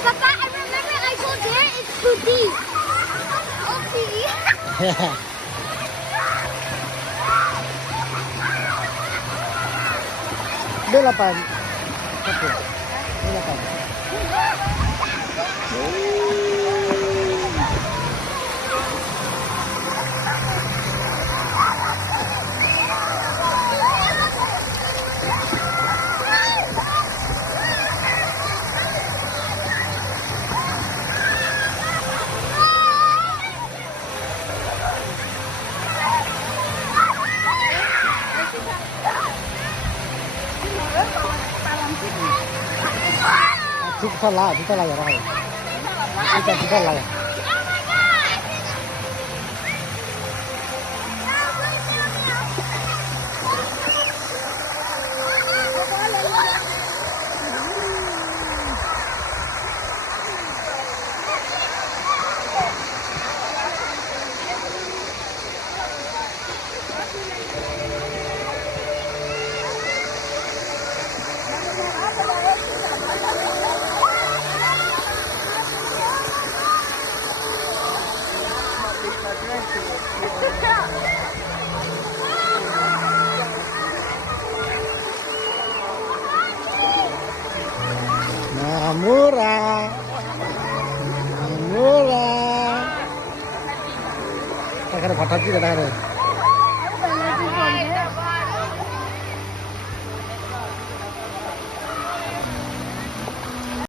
Papa, I remember I told you it's too deep. Okay. Delapan. Oke. Delapan. Kita lah ya, Rahel. Kita lah ya. Nah, murah. Murah. Tak ada patah juga, tak ada.